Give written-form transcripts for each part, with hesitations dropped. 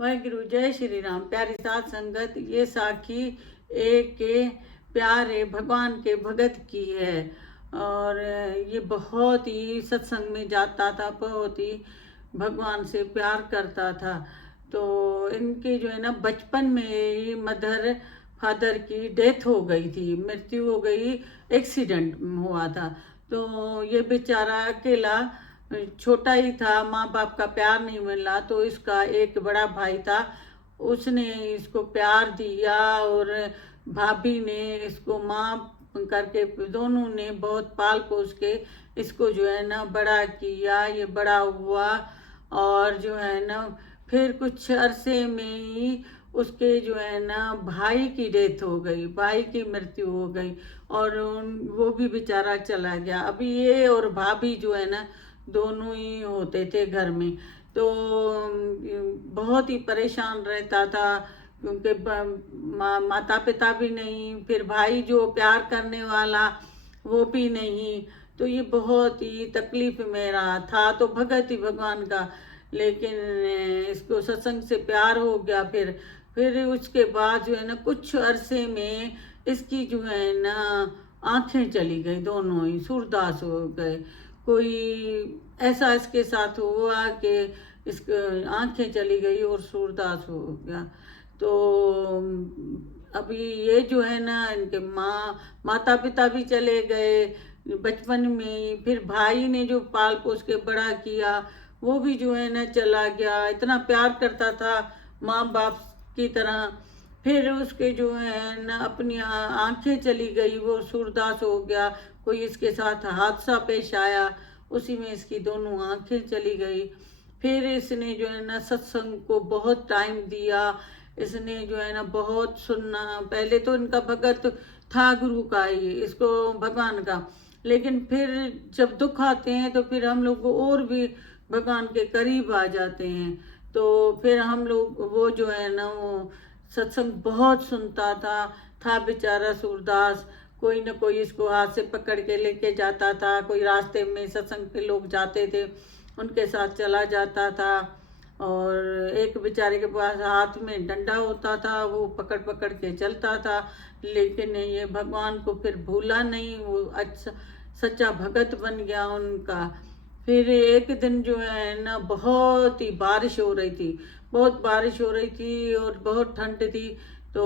वाहिगुरु जय श्री राम। प्यारी साध संगत, ये साखी एक के प्यारे भगवान के भगत की है। और ये बहुत ही सत्संग में जाता था, बहुत ही भगवान से प्यार करता था। तो इनके जो है ना बचपन में ही मदर फादर की डेथ हो गई थी, मृत्यु हो गई, एक्सीडेंट हुआ था। तो ये बेचारा अकेला छोटा ही था, माँ बाप का प्यार नहीं मिला। तो इसका एक बड़ा भाई था, उसने इसको प्यार दिया और भाभी ने इसको माँ करके दोनों ने बहुत पाल पोस के इसको जो है ना बड़ा किया। ये बड़ा हुआ और जो है ना फिर कुछ अरसे में ही उसके जो है ना भाई की डेथ हो गई, भाई की मृत्यु हो गई और वो भी बेचारा चला गया। अभी ये और भाभी जो है ना दोनों ही होते थे घर में। तो बहुत ही परेशान रहता था क्योंकि माता पिता भी नहीं, फिर भाई जो प्यार करने वाला वो भी नहीं। तो ये बहुत ही तकलीफ में रहा था। तो भगत ही भगवान का, लेकिन इसको सत्संग से प्यार हो गया। फिर उसके बाद जो है ना कुछ अरसे में इसकी जो है ना आंखें चली गई, दोनों ही सूरदास हो गए। कोई ऐसा इसके साथ हुआ कि इसके आंखें चली गई और सूरदास हो गया। तो अभी ये जो है ना इनके माता पिता भी चले गए बचपन में ही। फिर भाई ने जो पाल पोस के बड़ा किया वो भी जो है ना चला गया। इतना प्यार करता था माँ बाप की तरह। फिर उसके जो है ना अपनी आंखें चली गई, वो सूरदास हो गया। कोई इसके साथ हादसा पेश आया, उसी में इसकी दोनों आंखें चली गई। फिर इसने जो है ना सत्संग को बहुत टाइम दिया। इसने जो है ना बहुत सुनना। पहले तो इनका भगत था गुरु का ही, इसको भगवान का। लेकिन फिर जब दुख आते हैं तो फिर हम लोग और भी भगवान के करीब आ जाते हैं। तो फिर हम लोग वो जो है ना वो सत्संग बहुत सुनता था बेचारा सूरदास। कोई न कोई इसको हाथ से पकड़ के लेके जाता था, कोई रास्ते में सत्संग पे लोग जाते थे उनके साथ चला जाता था। और एक बेचारे के पास हाथ में डंडा होता था, वो पकड़ पकड़ के चलता था। लेकिन ये भगवान को फिर भूला नहीं, वो अच्छा सच्चा भगत बन गया उनका। फिर एक दिन जो है ना बहुत ही बारिश हो रही थी, बहुत बारिश हो रही थी और बहुत ठंड थी। तो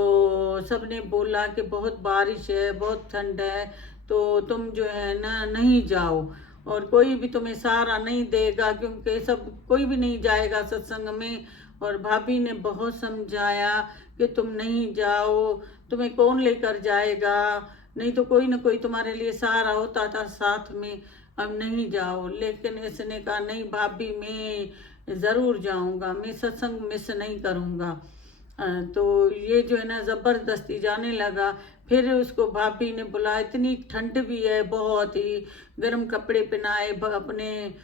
सबने बोला कि बहुत बारिश है, बहुत ठंड है, तो तुम जो है ना नहीं जाओ और कोई भी तुम्हें सहारा नहीं देगा, क्योंकि सब कोई भी नहीं जाएगा सत्संग में। और भाभी ने बहुत समझाया कि तुम नहीं जाओ, तुम्हें कौन लेकर जाएगा, नहीं तो कोई ना कोई तुम्हारे लिए सहारा होता था साथ में, अब नहीं जाओ। लेकिन इसने कहा नहीं भाभी, मैं ज़रूर जाऊंगा, मैं सत्संग मिस नहीं करूंगा। तो ये जो है ना ज़बरदस्ती जाने लगा। फिर उसको भाभी ने बुलाया, इतनी ठंड भी है, बहुत ही गर्म कपड़े पहनाए अपने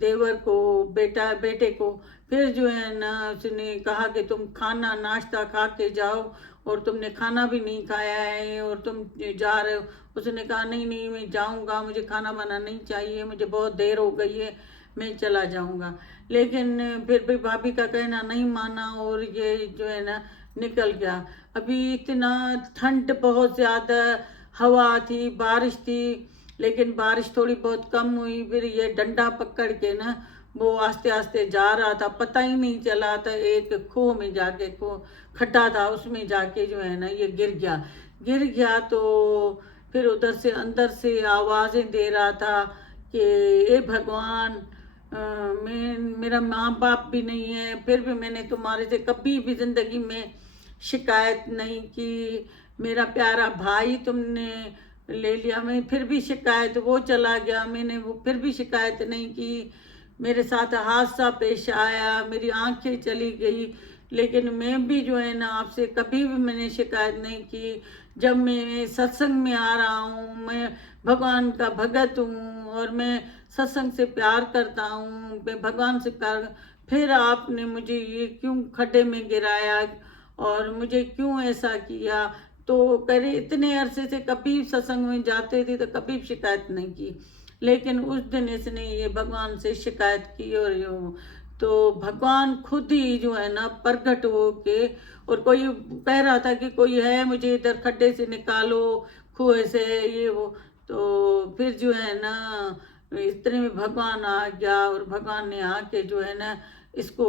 देवर को, बेटे को। फिर जो है ना उसने कहा कि तुम खाना नाश्ता खा के जाओ, और तुमने खाना भी नहीं खाया है और तुम जा रहे हो। उसने कहा नहीं नहीं मैं जाऊंगा, मुझे खाना बनाना नहीं चाहिए, मुझे बहुत देर हो गई है, मैं चला जाऊंगा। लेकिन फिर भी भाभी का कहना नहीं माना और ये जो है ना निकल गया। अभी इतना ठंड बहुत ज़्यादा, हवा थी, बारिश थी, लेकिन बारिश थोड़ी बहुत कम हुई। फिर ये डंडा पकड़ के ना वो आस्ते आस्ते जा रहा था, पता ही नहीं चला था। एक खो में जाके, खो खड्डा था, उसमें जाके जो है ना ये गिर गया। तो फिर उधर से अंदर से आवाज़ें दे रहा था कि हे भगवान, मेरा माँ बाप भी नहीं है, फिर भी मैंने तुम्हारे से कभी भी ज़िंदगी में शिकायत नहीं की। मेरा प्यारा भाई तुमने ले लिया, मैं फिर भी शिकायत, वो चला गया, मैंने वो फिर भी शिकायत नहीं की। मेरे साथ हादसा पेश आया, मेरी आंखें चली गई, लेकिन मैं भी जो है ना आपसे कभी भी मैंने शिकायत नहीं की। जब मैं सत्संग में आ रहा हूँ, मैं भगवान का भगत हूँ और मैं सत्संग से प्यार करता हूँ, मैं भगवान से प्यार, फिर आपने मुझे ये क्यों खड्डे में गिराया और मुझे क्यों ऐसा किया। तो करे इतने अरसे से कभी सत्संग में जाते थे तो कभी शिकायत नहीं की, लेकिन उस दिन इसने ये भगवान से शिकायत की और तो भगवान खुद ही जो है ना प्रकट हो के, और कोई कह रहा था कि कोई है मुझे इधर खड्डे से निकालो, कुएं से, ये वो। तो फिर जो है ना इतने में भगवान आ गया, और भगवान ने आके जो है ना इसको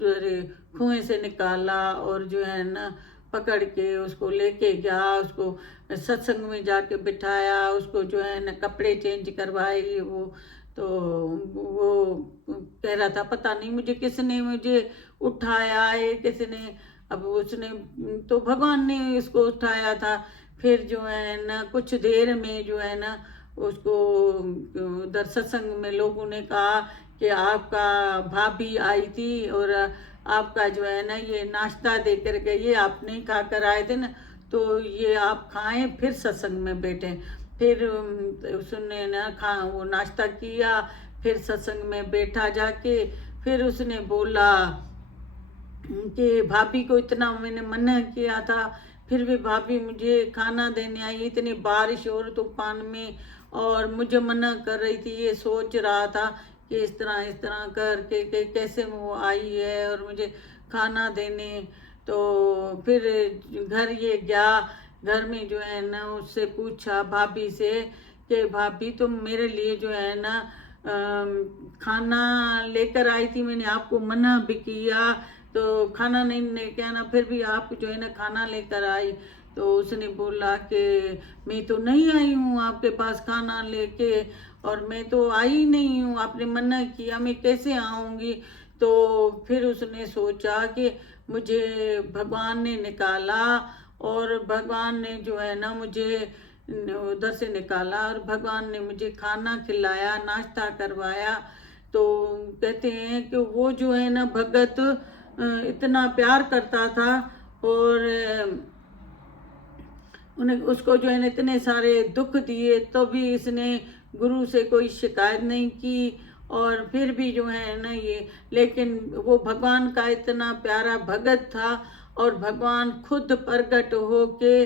जो है कुएं से निकाला, और जो है ना पकड़ के उसको लेके गया, उसको सत्संग में जाके बिठाया, उसको जो है ना कपड़े चेंज करवाए, ये वो। तो वो कह रहा था पता नहीं मुझे किसने मुझे उठाया, ये किसने, अब उसने, तो भगवान ने इसको उठाया था। फिर जो है ना कुछ देर में जो है ना उसको उधर सत्संग में लोगों ने कहा कि आपका भाभी आई थी और आपका जो है ना ये नाश्ता दे कर गई है, आप नहीं खा कर आए थे ना, तो ये आप खाएं फिर सत्संग में बैठे। फिर उसने ना वो नाश्ता किया, फिर सत्संग में बैठा जाके। फिर उसने बोला कि भाभी को इतना मैंने मना किया था, फिर भी भाभी मुझे खाना देने आई, इतनी बारिश और तूफान में, और मुझे मना कर रही थी। ये सोच रहा था कि इस तरह करके कि कैसे वो आई है और मुझे खाना देने। तो फिर घर ये गया, घर में जो है ना उससे पूछा भाभी से कि भाभी तुम मेरे लिए जो है ना खाना लेकर आई थी, मैंने आपको मना भी किया, तो खाना नहीं लेके आना, फिर भी आप जो है ना खाना लेकर आई। तो उसने बोला कि मैं तो नहीं आई हूँ आपके पास खाना लेके, और मैं तो आई नहीं हूँ, आपने मना किया, मैं कैसे आऊँगी। तो फिर उसने सोचा कि मुझे भगवान ने निकाला, और भगवान ने जो है ना मुझे उधर से निकाला, और भगवान ने मुझे खाना खिलाया, नाश्ता करवाया। तो कहते हैं कि वो जो है ना भगत इतना प्यार करता था, और उन्हें उसको जो है ना इतने सारे दुख दिए, तो भी इसने गुरु से कोई शिकायत नहीं की। और फिर भी जो है ना ये, लेकिन वो भगवान का इतना प्यारा भगत था, और भगवान खुद प्रकट हो के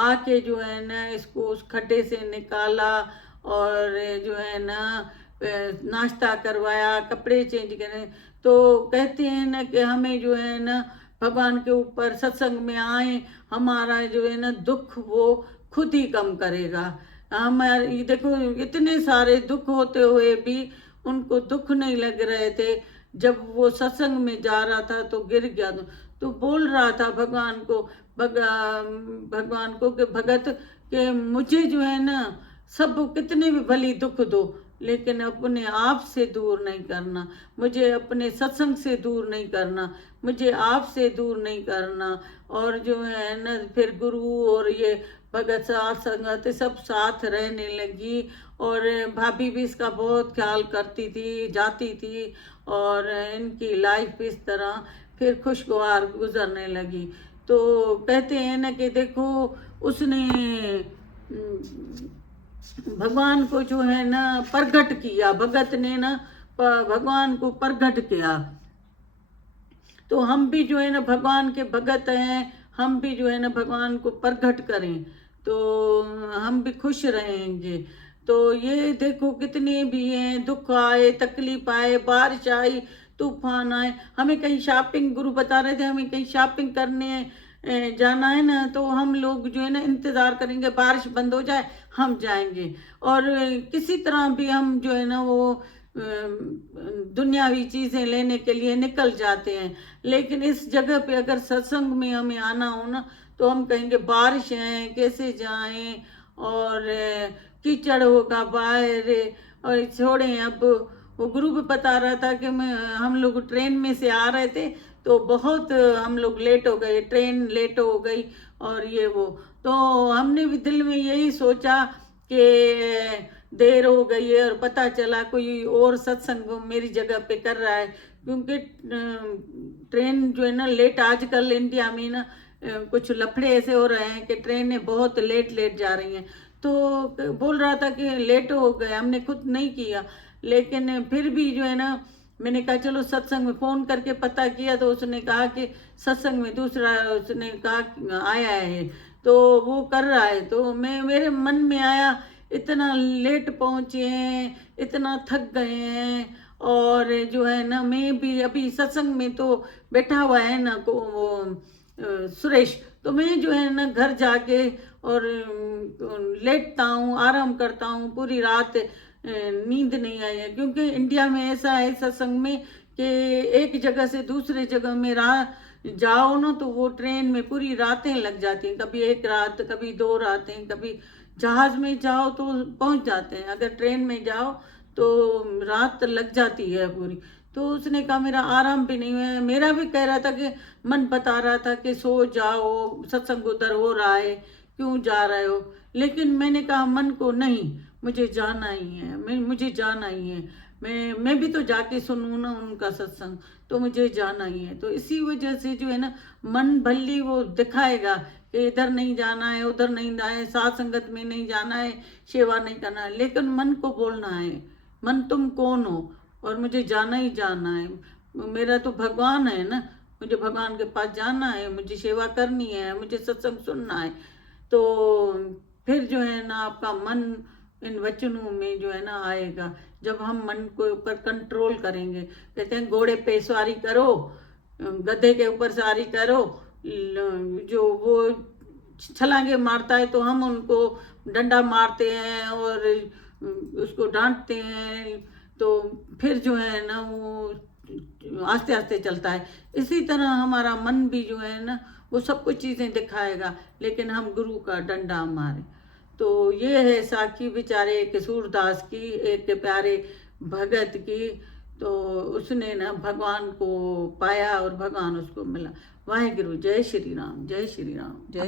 आके जो है ना इसको उस खड्डे से निकाला, और जो है ना नाश्ता करवाया, कपड़े चेंज करे। तो कहते हैं ना कि हमें जो है ना भगवान के ऊपर सत्संग में आए, हमारा जो है ना दुख वो खुद ही कम करेगा। हमारे देखो इतने सारे दुख होते हुए भी उनको दुख नहीं लग रहे थे। जब वो सत्संग में जा रहा था तो गिर गया, तो बोल रहा था भगवान को कि भगत कि मुझे जो है ना सब कितने भी भली दुख दो, लेकिन अपने आप से दूर नहीं करना, मुझे अपने सत्संग से दूर नहीं करना, मुझे आप से दूर नहीं करना। और जो है ना फिर गुरु और ये भगत साथ संगत सब साथ रहने लगी, और भाभी भी इसका बहुत ख्याल करती थी, जाती थी, और इनकी लाइफ इस तरह फिर खुशगवार गुजरने लगी। तो कहते हैं ना कि देखो उसने भगवान को जो है ना प्रकट किया, भगत ने ना भगवान को प्रकट किया। तो हम भी जो है ना भगवान के भगत हैं, हम भी जो है ना भगवान को प्रकट करें, तो हम भी खुश रहेंगे। तो ये देखो कितने भी हैं, दुख आए, तकलीफ आए, बारिश आई, तूफान आए, हमें कहीं शॉपिंग, गुरु बता रहे थे हमें कहीं शॉपिंग करने जाना है ना, तो हम लोग जो है ना इंतजार करेंगे बारिश बंद हो जाए, हम जाएंगे। और किसी तरह भी हम जो है ना वो दुनियावी चीजें लेने के लिए निकल जाते हैं। लेकिन इस जगह पे अगर सत्संग में हमें आना हो ना, तो हम कहेंगे बारिश है कैसे जाएं, और कीचड़ होगा बाहर, और छोड़े। अब वो गुरु भी बता रहा था कि हम लोग ट्रेन में से आ रहे थे, तो बहुत हम लोग लेट हो गए, ट्रेन लेट हो गई, और ये वो। तो हमने भी दिल में यही सोचा कि देर हो गई है, और पता चला कोई और सत्संग मेरी जगह पे कर रहा है, क्योंकि ट्रेन जो है ना लेट, आजकल इंडिया में ना कुछ लफड़े ऐसे हो रहे हैं कि ट्रेनें बहुत लेट लेट जा रही हैं। तो बोल रहा था कि लेट हो गए, हमने खुद नहीं किया, लेकिन फिर भी जो है ना मैंने कहा चलो सत्संग में फ़ोन करके पता किया, तो उसने कहा कि सत्संग में दूसरा, उसने कहा आया है, तो वो कर रहा है। तो मेरे मन में आया इतना लेट पहुंचे हैं, इतना थक गए हैं, और जो है ना, मैं भी अभी सत्संग में तो बैठा हुआ है ना को वो सुरेश, तो मैं जो है ना घर जाके और लेटता हूँ, आराम करता हूँ, पूरी रात नींद नहीं आई है, क्योंकि इंडिया में ऐसा है सत्संग में कि एक जगह से दूसरे जगह में जाओ ना तो वो ट्रेन में पूरी रातें लग जाती हैं, कभी एक रात, कभी 2 रातें, कभी जहाज में जाओ तो पहुंच जाते हैं, अगर ट्रेन में जाओ तो रात लग जाती है पूरी। तो उसने कहा मेरा आराम भी नहीं हुआ, मेरा भी कह रहा था कि मन बता रहा था कि सो जाओ, सत्संग उधर हो रहा है, क्यों जा रहे हो, लेकिन मैंने कहा मन को नहीं, मुझे जाना ही है, मुझे जाना ही है, मैं भी तो जाके सुनूं ना उनका सत्संग, तो मुझे जाना ही है। तो इसी वजह से जो है ना, मन भली वो दिखाएगा कि इधर नहीं जाना है, उधर नहीं जाना है, साथ संगत में नहीं जाना है, सेवा नहीं करना है, लेकिन मन को बोलना है, मन तुम कौन हो, और मुझे जाना ही जाना है, मेरा तो भगवान है ना, मुझे भगवान के पास जाना है, मुझे सेवा करनी है, मुझे सत्संग सुनना है। तो फिर जो है ना आपका मन इन वचनों में जो है ना आएगा, जब हम मन को ऊपर कंट्रोल करेंगे। कहते हैं घोड़े पे सवारी करो, गधे के ऊपर सवारी करो, जो वो छलांगे मारता है तो हम उनको डंडा मारते हैं और उसको डांटते हैं, तो फिर जो है ना वो आस्ते आस्ते चलता है। इसी तरह हमारा मन भी जो है ना वो सब कुछ चीज़ें दिखाएगा, लेकिन हम गुरु का डंडा मारे। तो ये है साखी बेचारे एक सूरदास की, एक प्यारे भगत की। तो उसने ना भगवान को पाया और भगवान उसको मिला। वाहिगुरु, जय श्री राम, जय श्री राम, जय